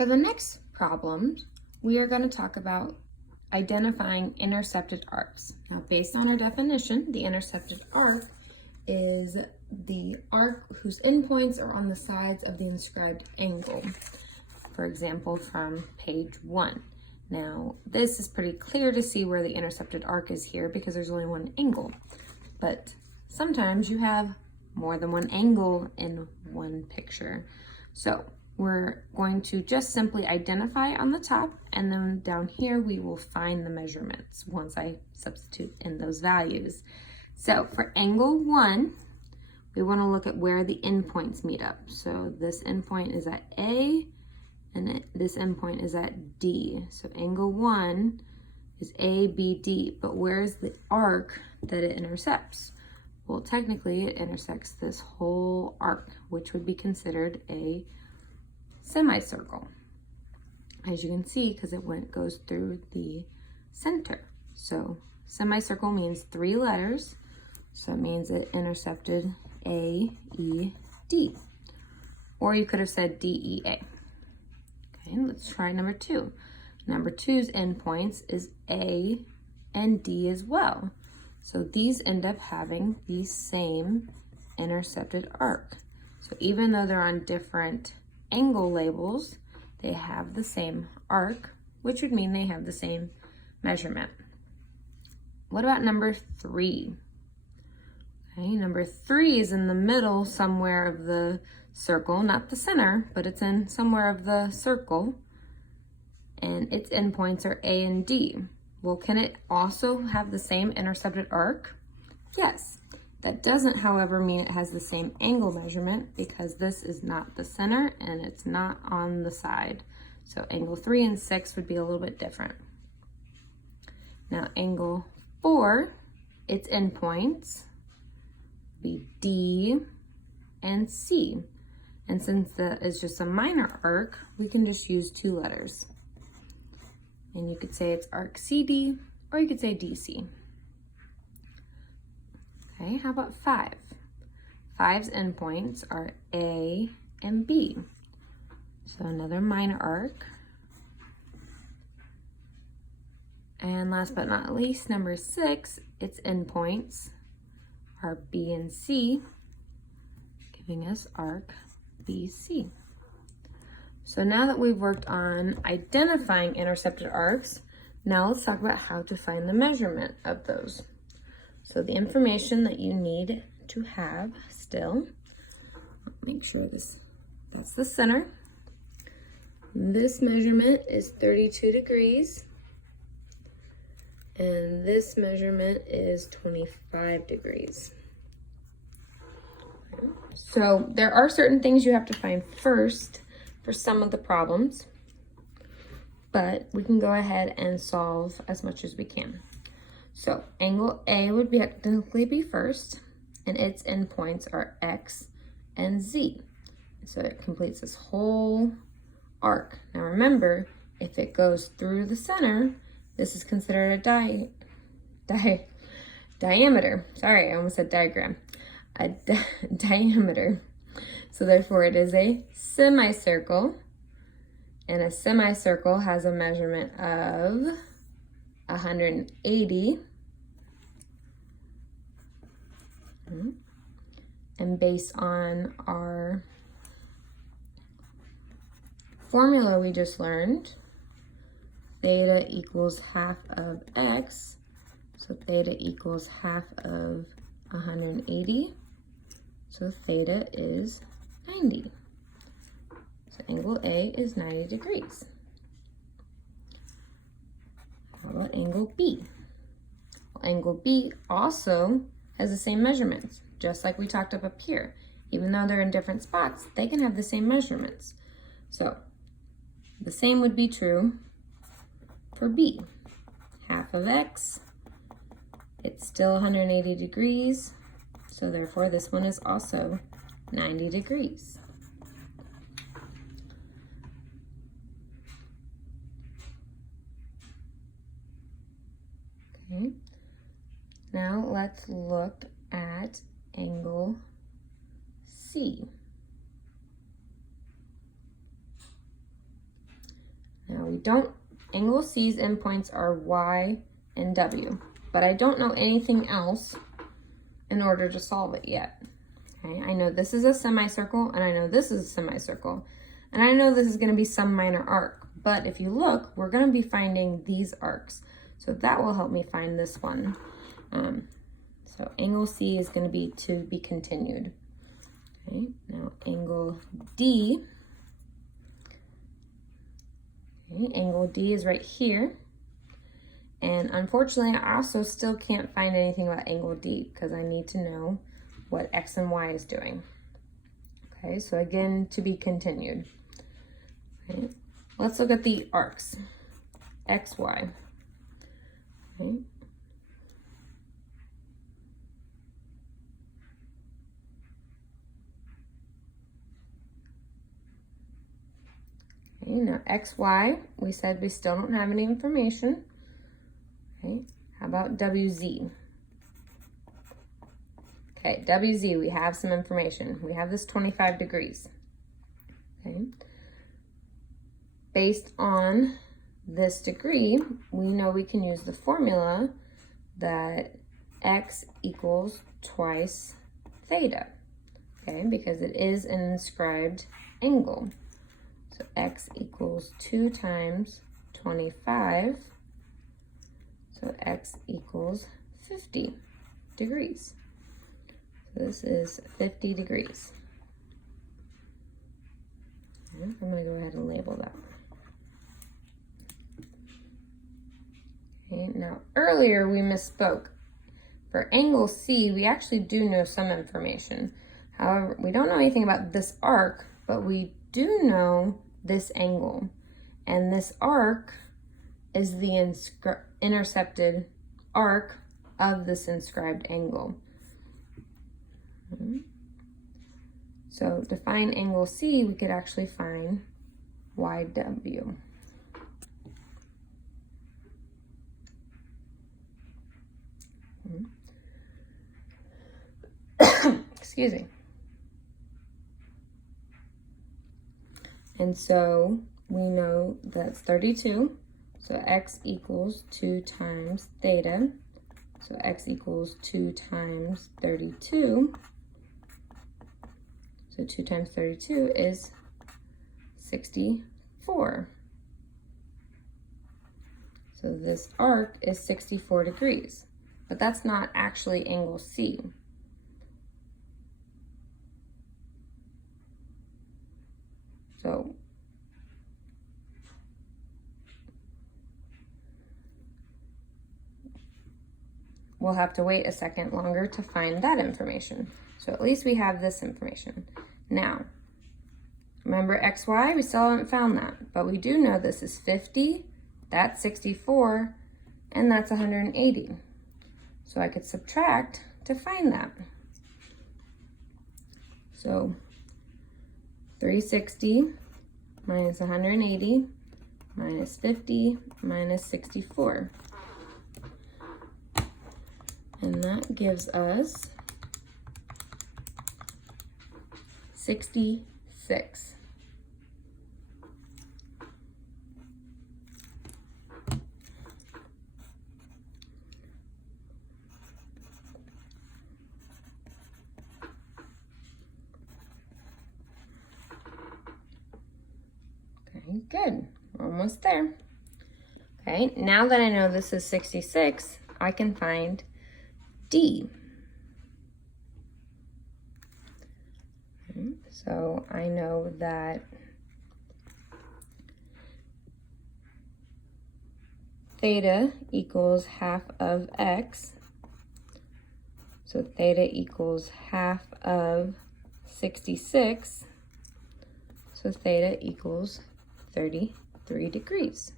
For the next problem, we are going to talk about identifying intercepted arcs. Now, based on our definition, the intercepted arc is the arc whose endpoints are on the sides of the inscribed angle. For example, from page 1. Now, this is pretty clear to see where the intercepted arc is here because there's only one angle. But sometimes you have more than one angle in one picture. So we're going to just simply identify on the top, and then down here we will find the measurements once I substitute in those values. So for angle 1, we want to look at where the endpoints meet up. So this endpoint is at A, and this endpoint is at D. So angle 1 is ABD, but where's the arc that it intercepts? Well, technically it intersects this whole arc, which would be considered a semicircle, as you can see, because it goes through the center. So semicircle means 3 letters, so it means it intercepted AED, or you could have said DEA. Okay, let's try number 2. Number 2's endpoints is A and D as well. So these end up having the same intercepted arc. So even though they're on different angle labels, they have the same arc, which would mean they have the same measurement. What about number 3? Okay, number 3 is in the middle somewhere of the circle, not the center, but it's in somewhere of the circle, and its endpoints are A and D. Well, can it also have the same intercepted arc? Yes. That doesn't, however, mean it has the same angle measurement because this is not the center and it's not on the side. So angle 3 and 6 would be a little bit different. Now angle 4, its endpoints be D and C. And since that is just a minor arc, we can just use 2 letters. And you could say it's arc CD, or you could say DC. Okay, how about 5? 5's endpoints are A and B. So another minor arc. And last but not least, number 6, its endpoints are B and C, giving us arc BC. So now that we've worked on identifying intercepted arcs, now let's talk about how to find the measurement of those. So the information that you need to have still, make sure that's the center. This measurement is 32 degrees, and this measurement is 25 degrees. So there are certain things you have to find first for some of the problems, but we can go ahead and solve as much as we can. So angle A would technically be first, and its endpoints are X and Z. So it completes this whole arc. Now remember, if it goes through the center, this is considered a diameter. Sorry, I almost said diagram. A diameter. So therefore it is a semicircle, and a semicircle has a measurement of 180. And based on our formula we just learned, theta equals half of x, so theta equals half of 180, so theta is 90. So angle A is 90 degrees. How about angle B? Well, angle B also has the same measurements, just like we talked up here. Even though they're in different spots, they can have the same measurements. So the same would be true for B. Half of x, it's still 180 degrees, so therefore this one is also 90 degrees. Okay, now let's look at angle C. angle C's endpoints are Y and W, but I don't know anything else in order to solve it yet. Okay, I know this is a semicircle, and I know this is a semicircle, and I know this is going to be some minor arc, but if you look, we're going to be finding these arcs, so that will help me find this one. So angle C is going to be to be continued. Okay, now angle D. Okay, angle D is right here. And unfortunately, I also still can't find anything about angle D because I need to know what X and Y is doing. Okay, so again, to be continued. Okay, let's look at the arcs. X, Y. Okay. Okay, now X, Y, we said we still don't have any information. Okay, how about WZ? Okay, WZ, we have some information. We have this 25 degrees. Okay. Based on this degree, we know we can use the formula that X equals twice theta. Okay, because it is an inscribed angle. So X equals 2 times 25. So X equals 50 degrees. So this is 50 degrees. Okay, I'm going to go ahead and label that. Okay, now earlier we misspoke. For angle C, we actually do know some information. However, we don't know anything about this arc, but we do know this angle. And this arc is the intercepted arc of this inscribed angle. So to find angle C, we could actually find YW. Excuse me. And so we know that's 32. So X equals 2 times theta. So X equals 2 times 32. So 2 times 32 is 64. So this arc is 64 degrees, but that's not actually angle C. So we'll have to wait a second longer to find that information. So at least we have this information. Now, remember XY, we still haven't found that, but we do know this is 50, that's 64, and that's 180. So I could subtract to find that. So 360 minus 180 minus 50 minus 64. And that gives us 66. Okay, good. We're almost there. Okay, now that I know this is 66, I can find D. Okay, so I know that theta equals half of X. So theta equals half of 66. So theta equals 33 degrees.